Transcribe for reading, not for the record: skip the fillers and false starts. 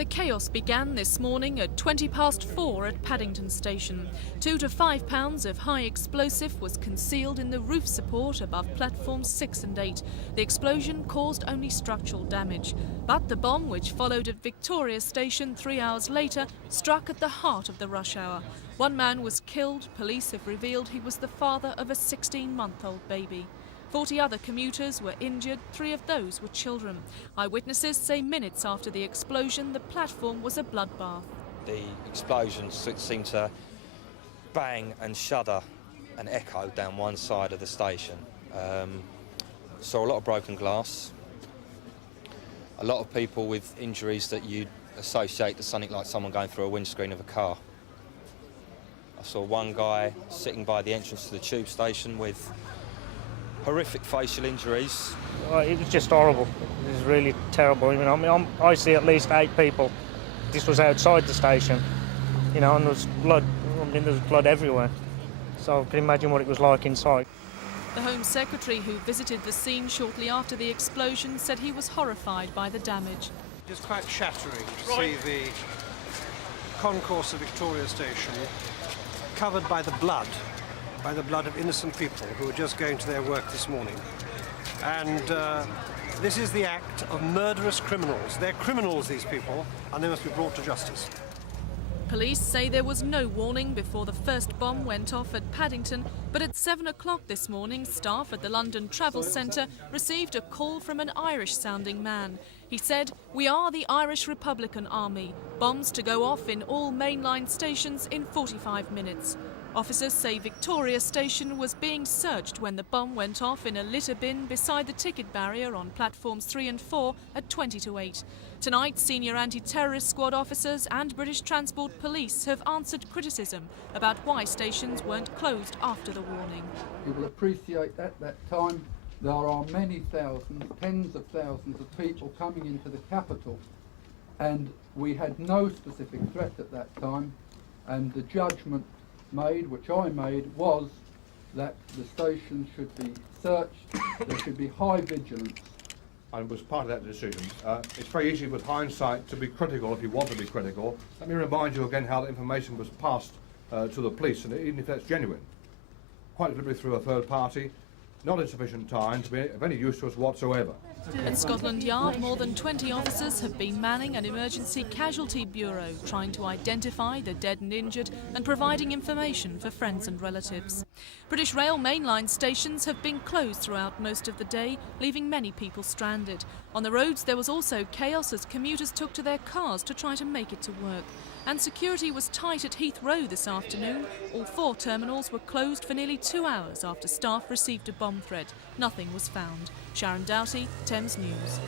The chaos began this morning at 4:20 at Paddington Station. 2 to 5 pounds of high explosive was concealed in the roof support above platforms 6 and 8. The explosion caused only structural damage. But the bomb, which followed at Victoria Station 3 hours later, struck at the heart of the rush hour. One man was killed. Police have revealed he was the father of a 16-month-old baby. 40 other commuters were injured, 3 of those were children. Eyewitnesses say minutes after the explosion, the platform was a bloodbath. The explosion seemed to bang and shudder and echo down one side of the station. Saw a lot of broken glass, a lot of people with injuries that you'd associate to something like someone going through a windscreen of a car. I saw one guy sitting by the entrance to the tube station with horrific facial injuries. It was just horrible. It was really terrible. I see at least 8 people. This was outside the station, and there was blood. There was blood everywhere. So I can imagine what it was like inside. The Home Secretary, who visited the scene shortly after the explosion, said he was horrified by the damage. It's quite shattering to see the concourse of Victoria Station covered by the blood of innocent people who were just going to their work this morning. And this is the act of murderous criminals. They're criminals, these people, and they must be brought to justice. Police say there was no warning before the first bomb went off at Paddington, but at 7 o'clock this morning, staff at the London Travel Centre received a call from an Irish-sounding man. He said, "We are the Irish Republican Army. Bombs to go off in all mainline stations in 45 minutes. Officers say Victoria Station was being searched when the bomb went off in a litter bin beside the ticket barrier on platforms 3 and 4 at 20 to 8. Tonight, senior anti-terrorist squad officers and British Transport Police have answered criticism about why stations weren't closed after the warning. You will appreciate at that time there are many thousands, tens of thousands of people coming into the capital, and we had no specific threat at that time, and the judgment made, which I made, was that the station should be searched, there should be high vigilance. And was part of that decision. It's very easy with hindsight to be critical if you want to be critical. Let me remind you again how the information was passed to the police, and even if that's genuine, quite deliberately through a third party, not in sufficient time to be of any use to us whatsoever. At Scotland Yard, more than 20 officers have been manning an emergency casualty bureau, trying to identify the dead and injured and providing information for friends and relatives. British Rail mainline stations have been closed throughout most of the day, leaving many people stranded. On the roads there was also chaos as commuters took to their cars to try to make it to work. And security was tight at Heathrow this afternoon. All 4 terminals were closed for nearly 2 hours after staff received a bomb threat. Nothing was found. Sharon Doughty, Thames News.